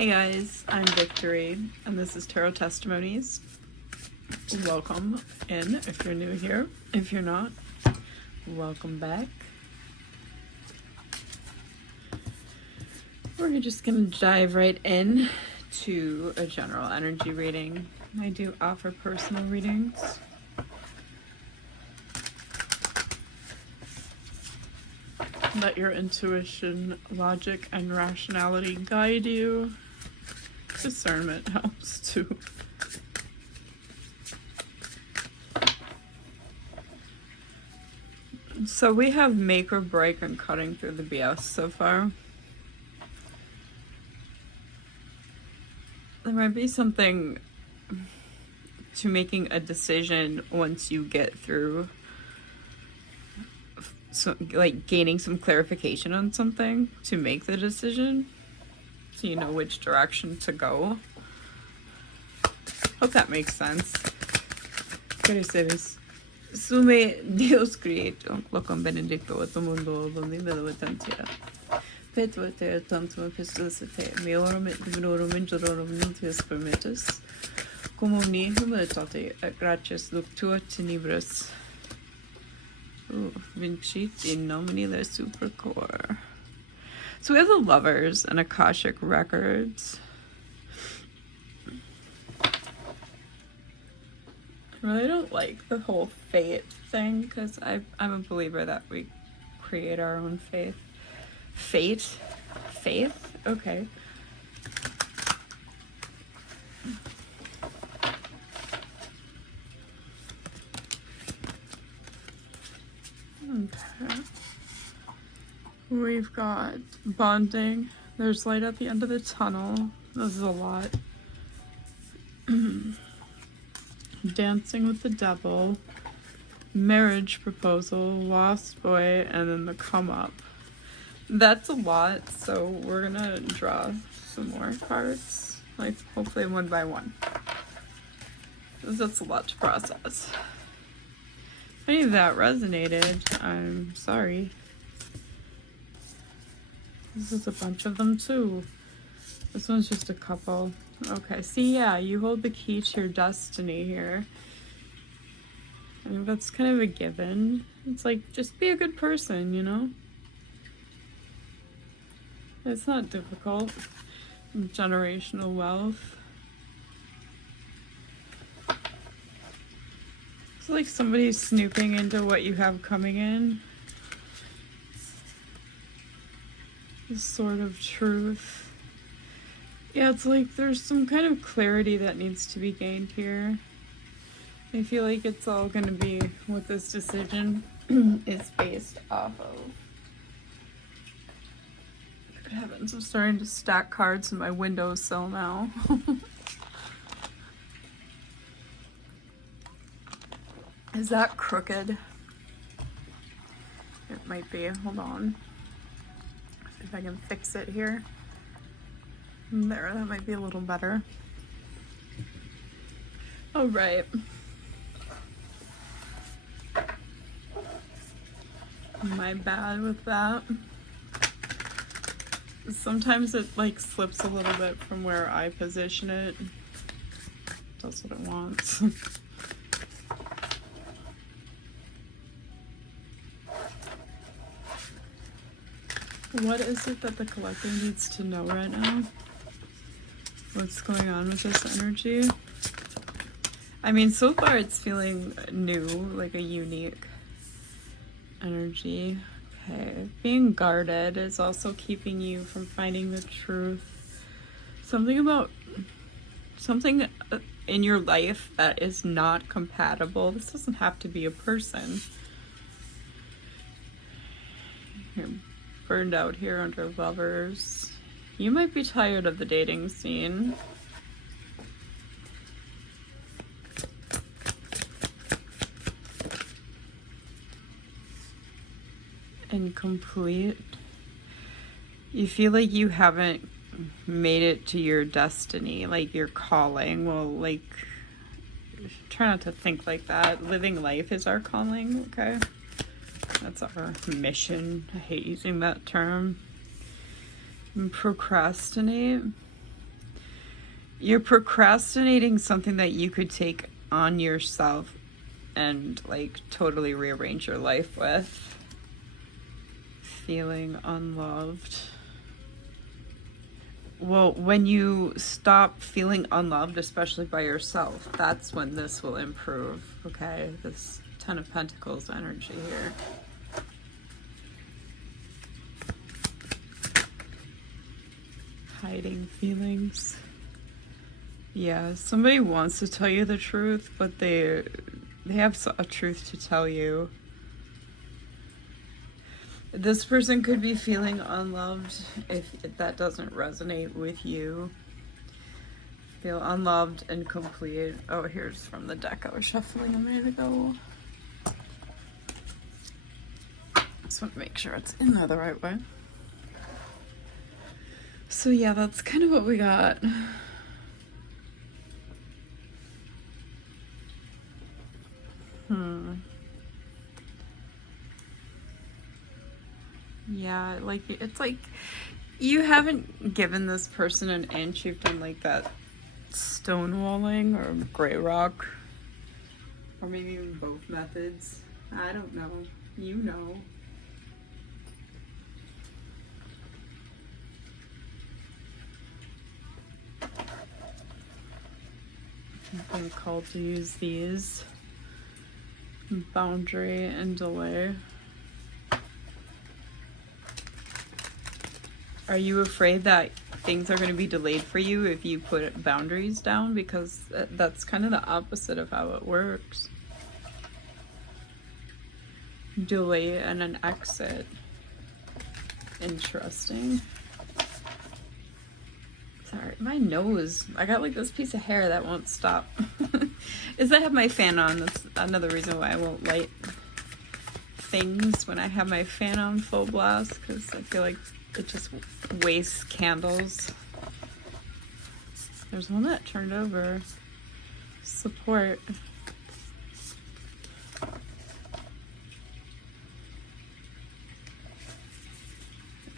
Hey guys, I'm Victory, and this is Tarot Testimonies. Welcome in if you're new here. If you're not, welcome back. We're just gonna dive right in to a general energy reading. I do offer personal readings. Let your intuition, logic, and rationality guide you. Discernment helps too. So we have make or break and cutting through the BS so far. There might be something to making a decision once you get through, so like gaining some clarification on something to make the decision, so you know which direction to go. Hope that makes sense. Sume Dios creator, locum benedicto et mundo donde levitantia. Petuete tantum episticite, meorum et divinorum ingerorum nuntius permittus, cum omni humilitate et gratias luctua tenebris. Vincit in nomine le supercor. So we have the Lovers and Akashic Records. I really don't like the whole fate thing, because I'm a believer that we create our own faith. Fate? Faith? Okay. Okay. We've got bonding. There's light at the end of the tunnel. This is a lot. Dancing with the devil. Marriage proposal. Lost boy. And then the come up. That's a lot. So we're gonna draw some more cards. Like hopefully one by one. That's a lot to process. If any of that resonated, I'm sorry. This is a bunch of them too. This one's just a couple. Okay, see, yeah, you hold the key to your destiny here. I think that's kind of a given. It's like, just be a good person, you know? It's not difficult. Generational wealth. It's like somebody's snooping into what you have coming in. This sort of truth. Yeah, it's like there's some kind of clarity that needs to be gained here. I feel like it's all going to be what this decision is based off of. Good heavens, I'm starting to stack cards in my windowsill now. Is that crooked? It might be. Hold on. See if I can fix it here. There, that might be a little better. All right. My bad with that. Sometimes it like slips a little bit from where I position it. Does what it wants. What is it that the collective needs to know right now? What's going on with this energy? I mean, so far it's feeling new, like a unique energy. Okay. Being guarded is also keeping you from finding the truth. Something in your life that is not compatible. This doesn't have to be a person. You're burned out here under Lovers. You might be tired of the dating scene. Incomplete. You feel like you haven't made it to your destiny, like your calling. Well, like, try not to think like that. Living life is our calling, okay? That's our mission. I hate using that term. And procrastinate. You're procrastinating something that you could take on yourself and like totally rearrange your life with. Feeling unloved. Well, when you stop feeling unloved, especially by yourself, that's when this will improve, okay? This Ten of Pentacles energy here. Hiding feelings. Yeah, somebody wants to tell you the truth, but they have a truth to tell you. This person could be feeling unloved if that doesn't resonate with you. Feel unloved and complete. Oh, here's from the deck I was shuffling a minute ago. Just want to make sure it's in there the right way. So yeah, that's kind of what we got. Yeah, like, it's like you haven't given this person an inch. You've done like that stonewalling or gray rock, or maybe even both methods. I don't know. You know. I've been called to use these. Boundary and delay. Are you afraid that things are going to be delayed for you if you put boundaries down? Because that's kind of the opposite of how it works. Delay and an exit. Interesting. Sorry, my nose. I got like this piece of hair that won't stop. Is I have my fan on. That's another reason why I won't light things when I have my fan on full blast, because I feel like it just wastes candles. There's one that turned over. Support.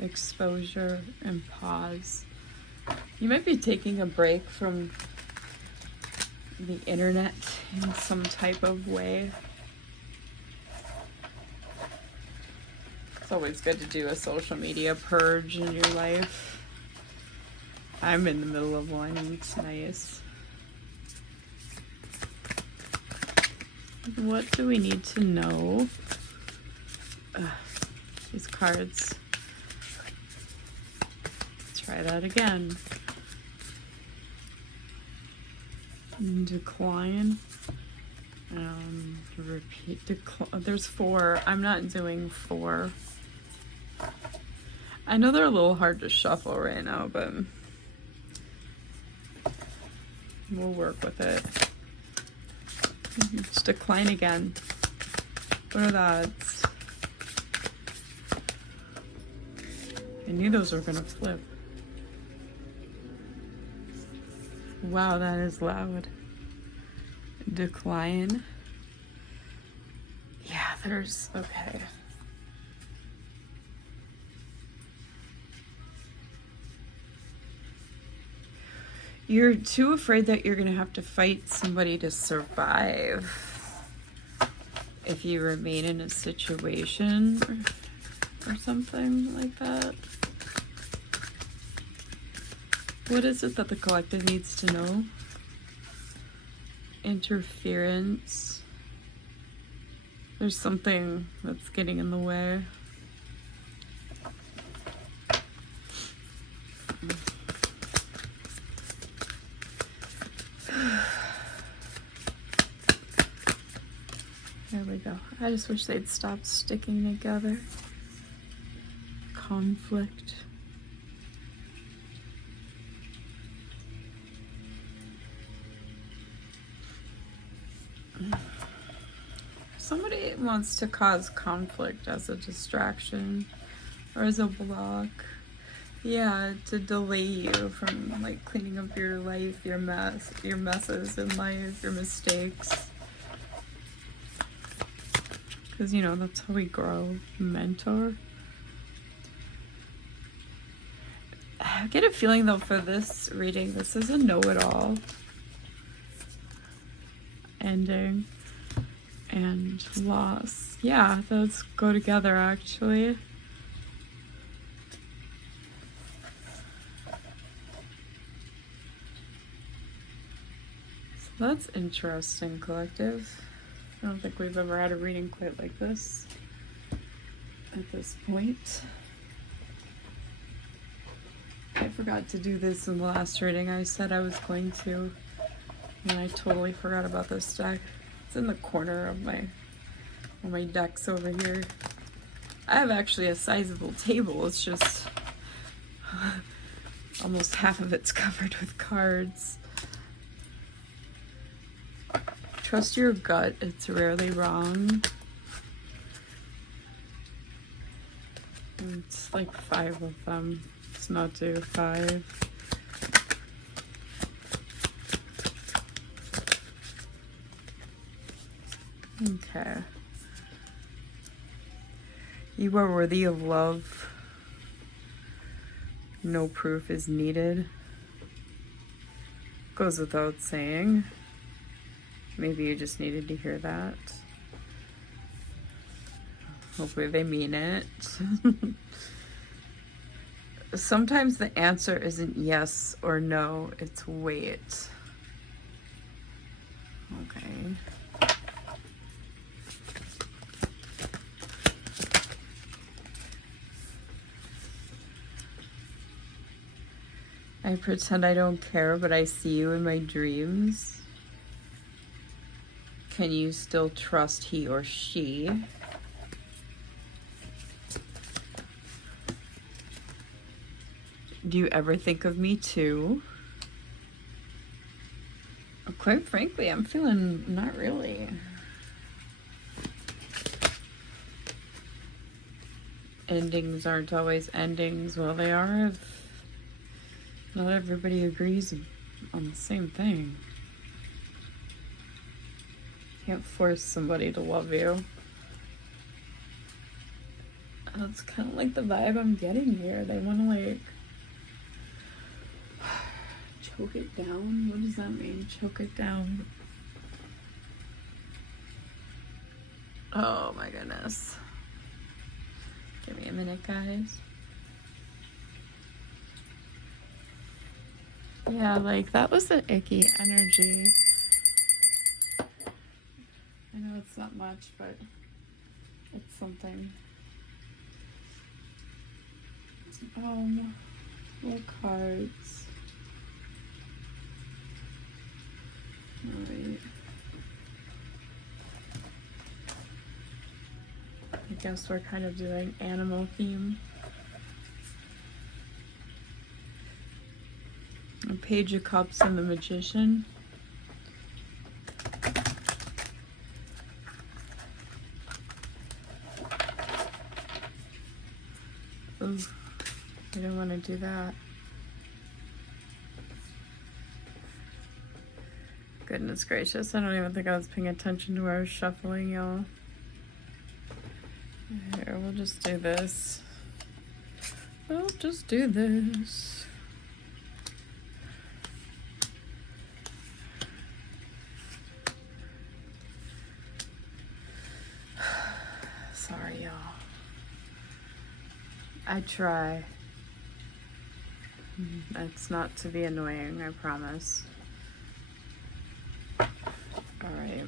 Exposure and pause. You might be taking a break from the internet in some type of way. It's always good to do a social media purge in your life. I'm in the middle of one and it's nice. What do we need to know? These cards. Try that again. Decline. Repeat. There's 4. I'm not doing 4. I know they're a little hard to shuffle right now, but we'll work with it. Just decline again. What are the odds? I knew those were gonna flip. Wow, that is loud. Decline. Yeah, there's, okay. You're too afraid that you're gonna have to fight somebody to survive if you remain in a situation or something like that. What is it that the collective needs to know? Interference. There's something that's getting in the way. There we go. I just wish they'd stop sticking together. Conflict. Somebody wants to cause conflict as a distraction or as a block. Yeah, to delay you from like cleaning up your life, your messes in life, your mistakes. Because, you know, that's how we grow. Mentor. I get a feeling though for this reading, this is a know-it-all. Ending and loss. Yeah, those go together actually. So that's interesting, collective. I don't think we've ever had a reading quite like this at this point. I forgot to do this in the last reading. I said I was going to, and I totally forgot about this deck. It's in the corner of my decks over here. I have actually a sizable table. It's just almost half of it's covered with cards. Trust your gut. It's rarely wrong. It's like 5 of them. Let's not do 5. Okay. You are worthy of love. No proof is needed. Goes without saying. Maybe you just needed to hear that. Hopefully they mean it. Sometimes the answer isn't yes or no, it's wait. Okay. I pretend I don't care, but I see you in my dreams. Can you still trust he or she? Do you ever think of me too? Quite frankly, I'm feeling not really. Endings aren't always endings. Well, they are if not everybody agrees on the same thing. Can't force somebody to love you. That's kind of like the vibe I'm getting here. They want to like choke it down. What does that mean? Choke it down. Oh my goodness. Give me a minute, guys. Yeah, like that was an icky energy. I know it's not much, but it's something. More cards. Alright. I guess we're kind of doing animal theme. A Page of Cups and the Magician. Ooh, I don't want to do that. Goodness gracious, I don't even think I was paying attention to where I was shuffling, y'all. Here, we'll just do this. We'll just do this. Sorry, y'all. I try. That's not to be annoying, I promise. Alright.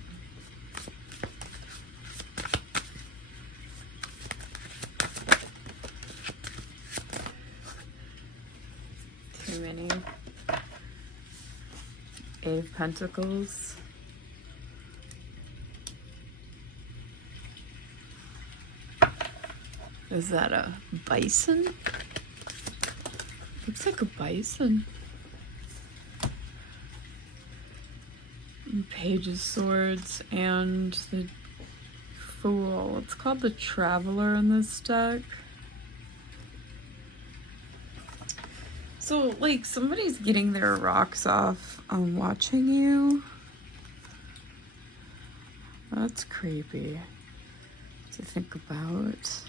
Too many. 8 of Pentacles. Is that a bison? Looks like a bison. Page of Swords and the Fool. It's called the Traveler in this deck. So, like, somebody's getting their rocks off on watching you. That's creepy to think about.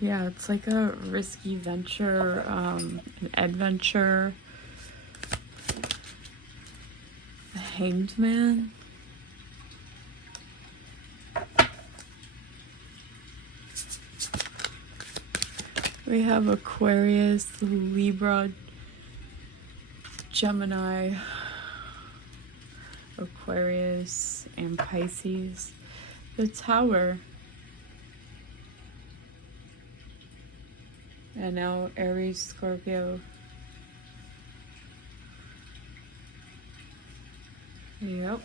Yeah, it's like a risky venture, an adventure. The Hanged Man. We have Aquarius, Libra, Gemini, Aquarius, and Pisces. The Tower. And now Aries, Scorpio. Yep.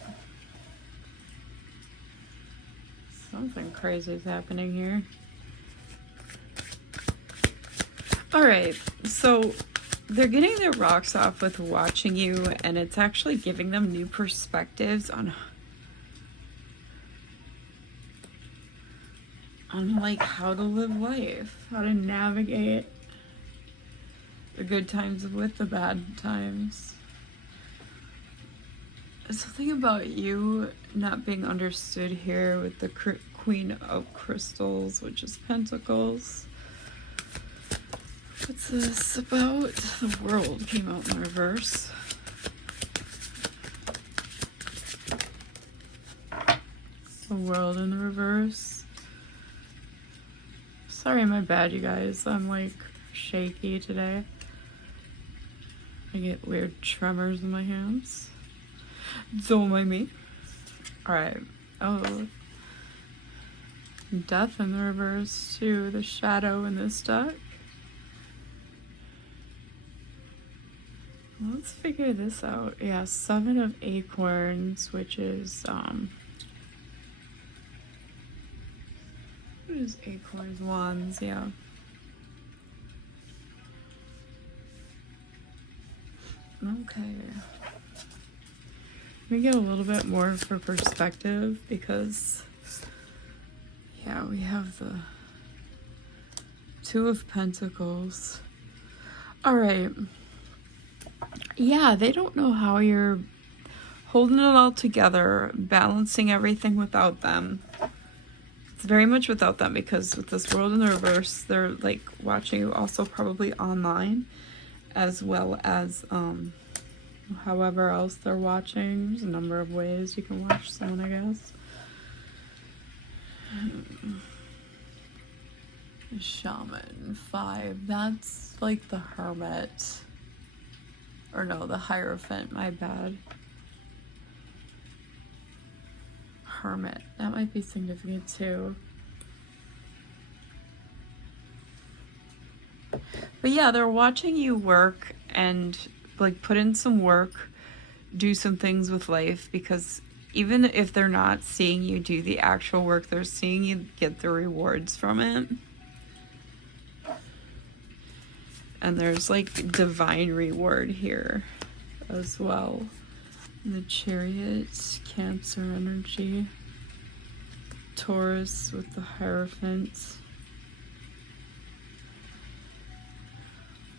Something crazy is happening here. Alright, so they're getting their rocks off with watching you, and it's actually giving them new perspectives on like how to live life, how to navigate the good times with the bad times. Something about you not being understood here with the Queen of Crystals, which is Pentacles. What's this about? The World came out in reverse. The World in the reverse. Sorry, my bad, you guys. I'm like shaky today. I get weird tremors in my hands. Don't mind me. Alright. Oh. Death in the reverse too. The Shadow in this deck. Let's figure this out. Yeah, 7 of Acorns, which is what is Acorns? Wands, yeah. Okay. Let me get a little bit more for perspective because, yeah, we have the 2 of Pentacles. All right. Yeah, they don't know how you're holding it all together, balancing everything without them. It's very much without them because with this World in the reverse, they're like watching you also probably online as well as however else they're watching. There's a number of ways you can watch someone, I guess. Shaman 5, that's like the Hermit. Or no, the Hierophant, my bad. Hermit, that might be significant too. But yeah, they're watching you work and like put in some work, do some things with life, because even if they're not seeing you do the actual work, they're seeing you get the rewards from it. And there's like divine reward here as well. The Chariot, Cancer energy. Taurus with the Hierophant.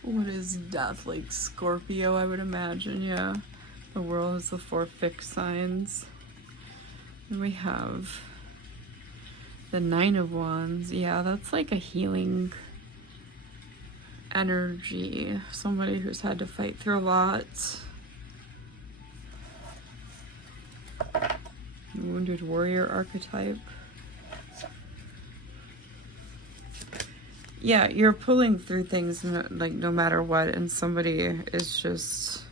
What is Death? Like Scorpio, I would imagine, yeah. The World is the 4 fixed signs. And we have the 9 of Wands. Yeah, that's like a healing energy. Somebody who's had to fight through a lot. Wounded warrior archetype. Yeah, you're pulling through things like no matter what, and somebody is just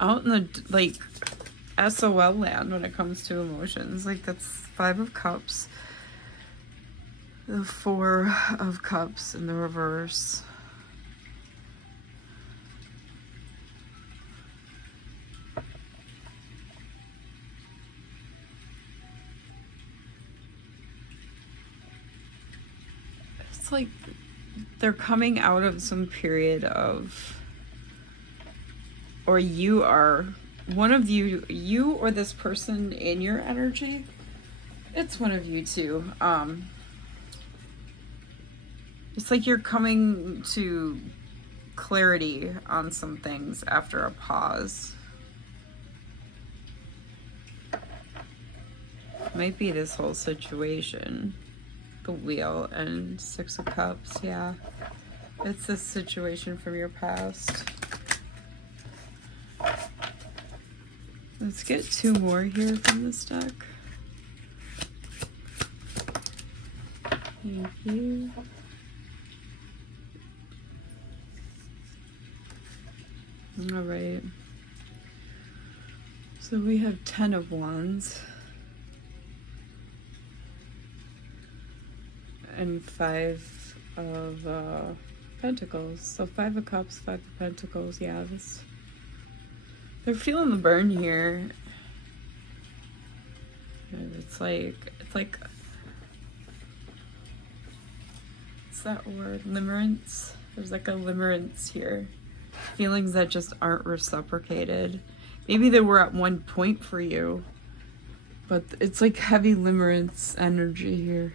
out in the like SOL land when it comes to emotions. Like that's 5 of Cups, the 4 of Cups in the reverse. It's like they're coming out of some period of, or you are, one of you or this person in your energy, it's one of you too. It's like you're coming to clarity on some things after a pause. Might be this whole situation. the wheel and 6 of Cups. Yeah, it's this situation from your past. Let's get 2 more here from this deck. Thank you. All right. So we have 10 of Wands and 5 of Pentacles. So 5 of Cups, 5 of Pentacles. Yeah, they're feeling the burn here. It's like what's that word? Limerence. There's like a limerence here. Feelings that just aren't reciprocated. Maybe they were at one point for you, but it's like heavy limerence energy here.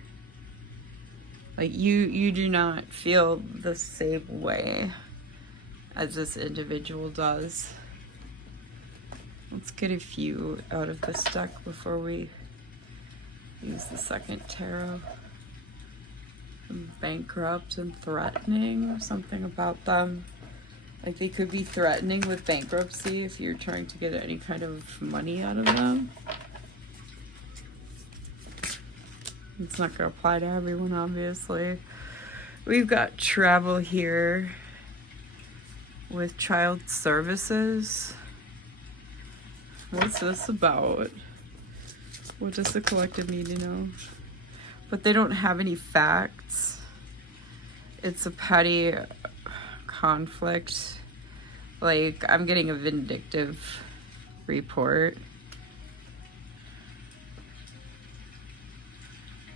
Like you do not feel the same way as this individual does. Let's get a few out of this deck before we use the second tarot. Bankrupt and threatening, something about them. Like they could be threatening with bankruptcy if you're trying to get any kind of money out of them. It's not going to apply to everyone, obviously. We've got travel here with child services. What's this about? What does the collective need to know? But they don't have any facts. It's a petty conflict. Like, I'm getting a vindictive report.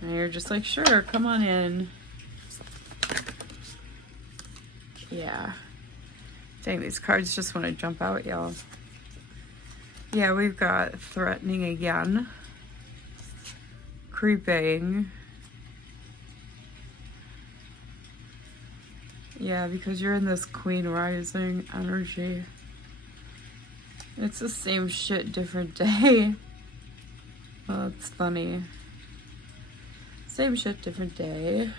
And you're just like, sure, come on in. Yeah. Dang, these cards just want to jump out, y'all. Yeah, we've got threatening again. Creeping. Yeah, because you're in this Queen Rising energy. It's the same shit, different day. Oh, that's funny. Same shit, different day.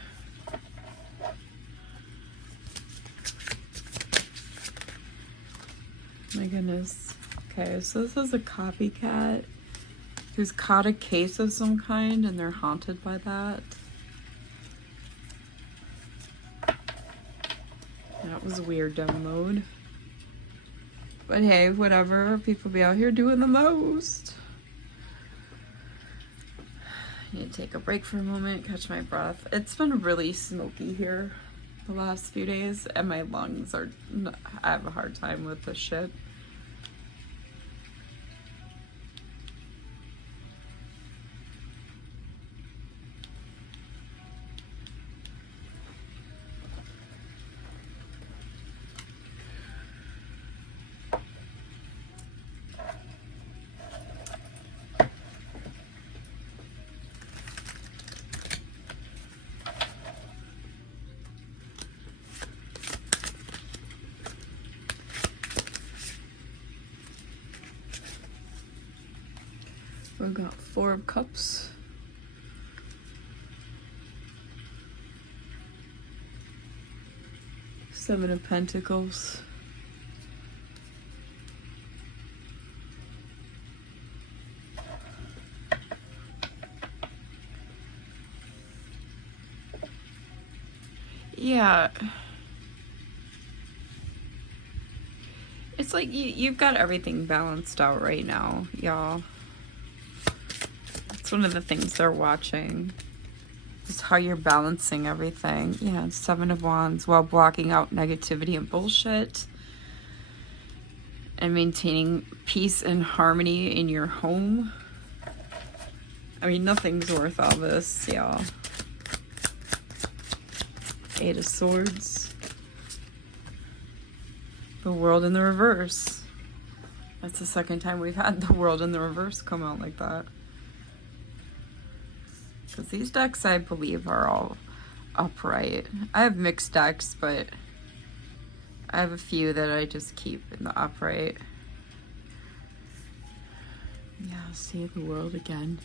My goodness. Okay, so this is a copycat who's caught a case of some kind and they're haunted by that. That was a weird download. But hey, whatever. People be out here doing the most. I need to take a break for a moment, catch my breath. It's been really smoky here the last few days, and my lungs are... I have a hard time with this shit. We've got 4 of Cups. Seven of Pentacles. Yeah. It's like you've got everything balanced out right now, y'all. It's one of the things they're watching. Just how you're balancing everything. Yeah, 7 of Wands while blocking out negativity and bullshit. And maintaining peace and harmony in your home. I mean, nothing's worth all this, y'all. 8 of Swords. The World in the reverse. That's the second time we've had the World in the reverse come out like that. Because these decks, I believe, are all upright. I have mixed decks, but I have a few that I just keep in the upright. Yeah, see the World again.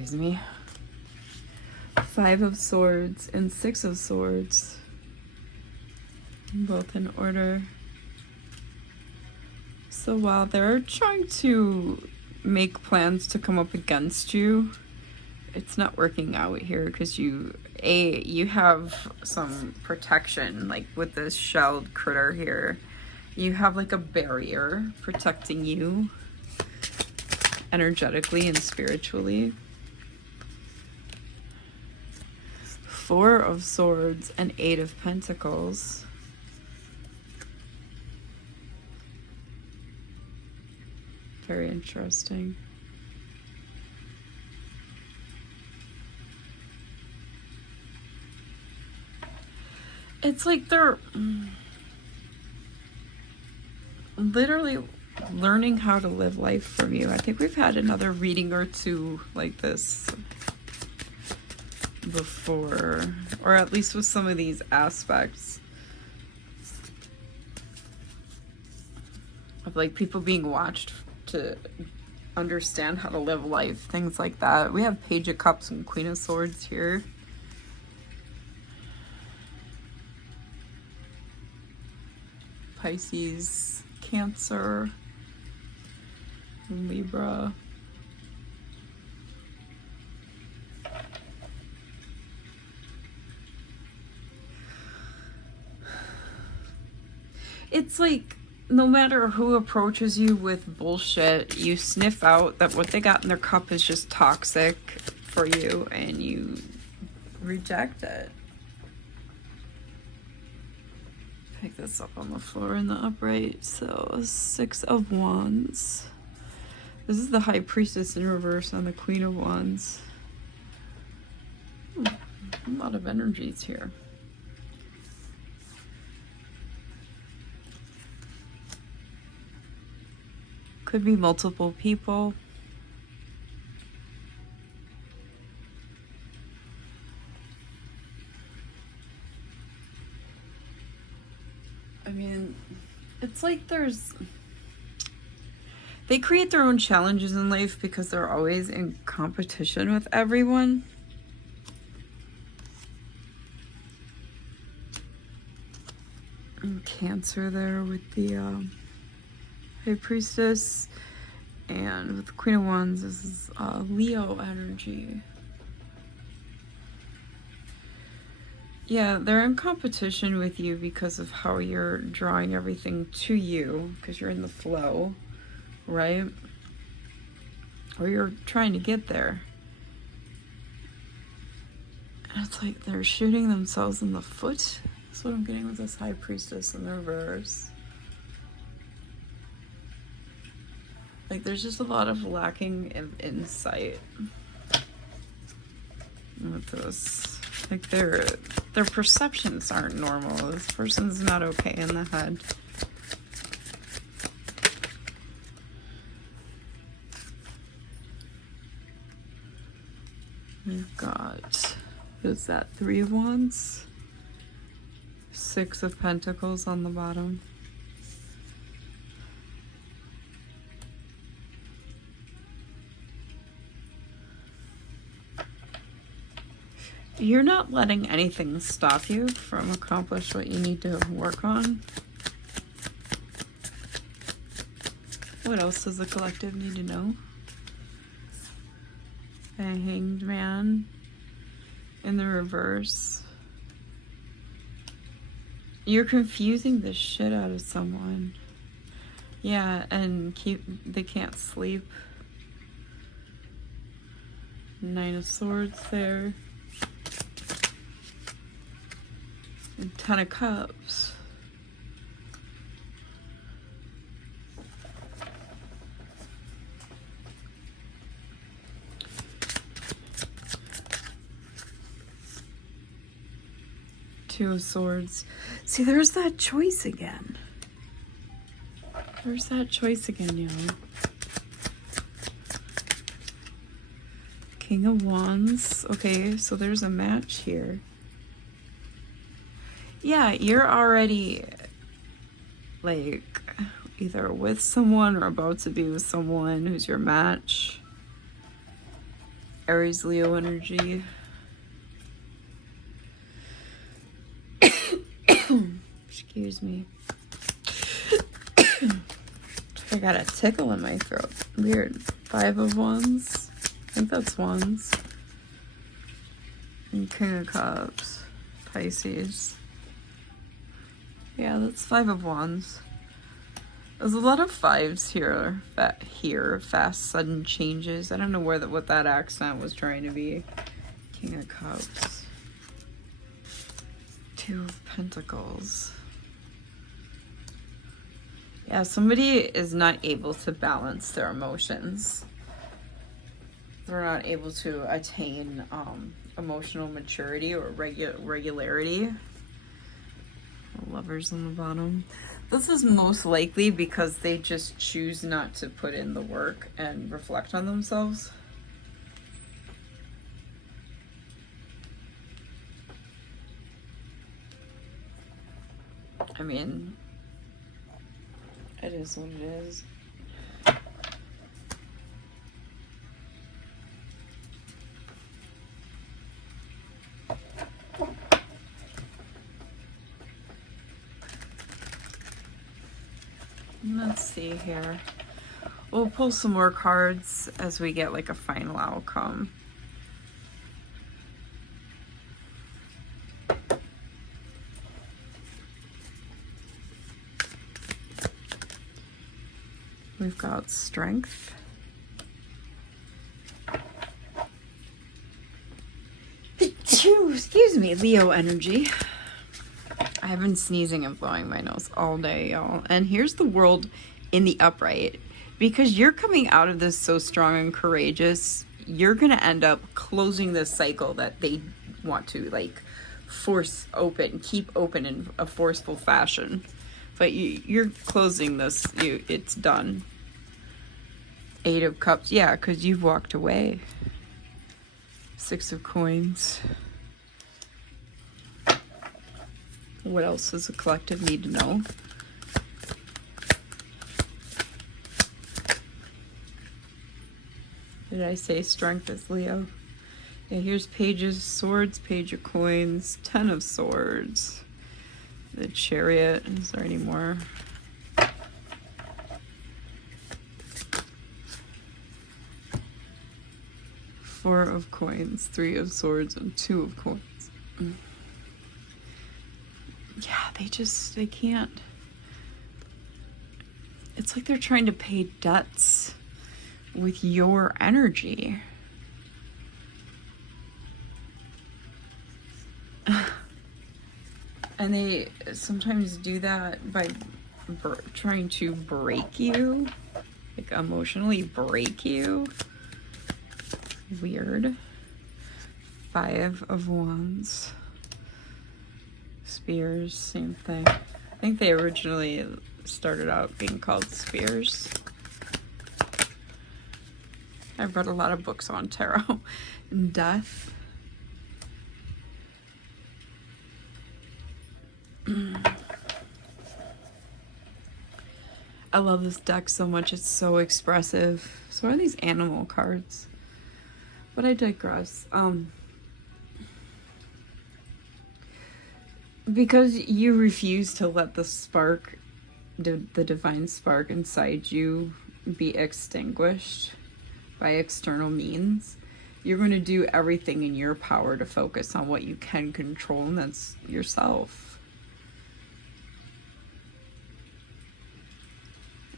Excuse me. 5 of Swords and 6 of Swords. Both in order. So while they're trying to make plans to come up against you, it's not working out here because you have some protection, like with this shelled critter here. You have like a barrier protecting you energetically and spiritually. 4 of Swords and 8 of Pentacles. Very interesting. It's like they're literally learning how to live life from you. I think we've had another reading or two like this before, or at least with some of these aspects of like people being watched to understand how to live life, things like that. We have Page of Cups and Queen of Swords here. Pisces, Cancer, Libra. It's like no matter who approaches you with bullshit, you sniff out that what they got in their cup is just toxic for you and you reject it. Pick this up on the floor in the upright. So 6 of Wands. This is the High Priestess in reverse on the Queen of Wands. A lot of energies here. Could be multiple people. I mean, it's like they create their own challenges in life because they're always in competition with everyone. And Cancer there with the High Priestess, and with the Queen of Wands, this is Leo energy. Yeah, they're in competition with you because of how you're drawing everything to you, because you're in the flow, right? Or you're trying to get there. And it's like they're shooting themselves in the foot. That's what I'm getting with this High Priestess in the reverse. Like there's just a lot of lacking in insight with this. Like their perceptions aren't normal. This person's not okay in the head. We've got, what is that, 3 of Wands? 6 of Pentacles on the bottom. You're not letting anything stop you from accomplish what you need to work on. What else does the collective need to know? A Hanged Man in the reverse. You're confusing the shit out of someone. Yeah, and they can't sleep. 9 of Swords there. And 10 of Cups. Two of Swords. See, there's that choice again. There's that choice again, y'all. King of Wands. Okay, so there's a match here. Yeah, you're already like either with someone or about to be with someone who's your match. Aries, Leo energy. Excuse me. I got a tickle in my throat. Weird. 5 of Wands. I think that's Wands. And King of Cups. Pisces. Yeah, that's 5 of Wands. There's a lot of 5s here. Fast, sudden changes. I don't know what that accent was trying to be. King of Cups. 2 of Pentacles. Yeah, somebody is not able to balance their emotions. They're not able to attain emotional maturity or regularity. Lovers on the bottom. This is most likely because they just choose not to put in the work and reflect on themselves. I mean, it is what it is. Let's see here. We'll pull some more cards as we get like a final outcome. We've got strength. Excuse me, Leo energy. I've been sneezing and blowing my nose all day, y'all. And here's the world in the upright. Because you're coming out of this so strong and courageous, you're going to end up closing this cycle that they want to, like, force open, keep open in a forceful fashion. But you're closing this. It's done. 8 of Cups. Yeah, because you've walked away. 6 of Coins. What else does the collective need to know? Did I say strength is Leo? Yeah, here's Page of Swords, Page of Coins, 10 of Swords. The Chariot. Is there any more? Four of Coins, 3 of Swords, and 2 of Coins. Yeah, they can't. It's like they're trying to pay debts with your energy. And they sometimes do that by trying to break you, like emotionally break you. Weird. 5 of Wands. Spears, same thing. I think they originally started out being called spears. I've read a lot of books on tarot. And death. I love this deck so much. It's so expressive. So are these animal cards? But I digress. Because you refuse to let the spark, the divine spark inside you be extinguished by external means, you're going to do everything in your power to focus on what you can control, and that's yourself.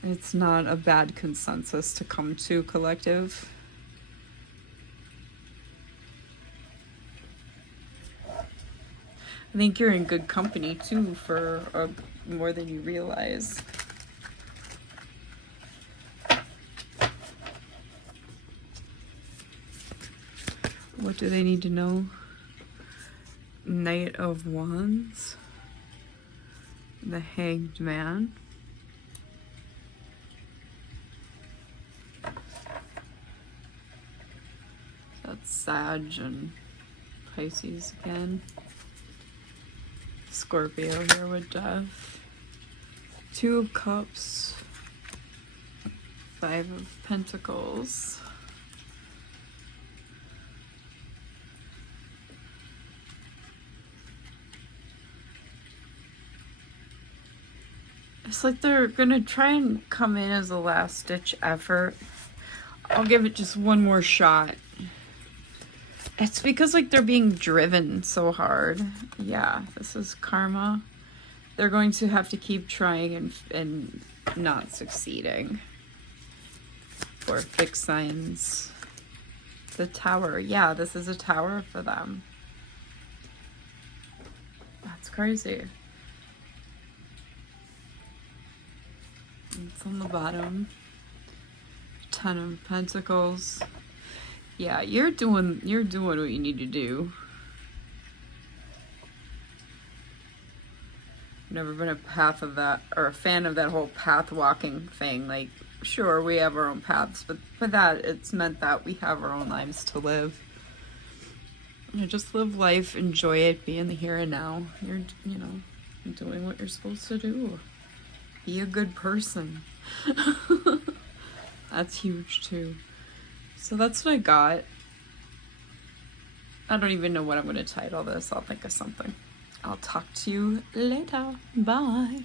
It's not a bad consensus to come to, collective. I think you're in good company too for more than you realize. What do they need to know? Knight of Wands. The Hanged Man. That's Sag and Pisces again. Scorpio here with death. 2 of Cups. 5 of Pentacles. It's like they're gonna try and come in as a last ditch effort. I'll give it just one more shot. It's because like they're being driven so hard. Yeah, this is karma. They're going to have to keep trying and not succeeding. For fixed signs. The tower. Yeah, this is a tower for them. That's crazy. It's on the bottom. 10 of Pentacles. Yeah, you're doing what you need to do. Never been a path of that, or a fan of that whole path walking thing. Like, sure, we have our own paths, but for that, it's meant that we have our own lives to live. You just live life, enjoy it, be in the here and now. You're, you know, doing what you're supposed to do. Be a good person. That's huge too. So that's what I got. I don't even know what I'm going to title this. I'll think of something. I'll talk to you later. Bye.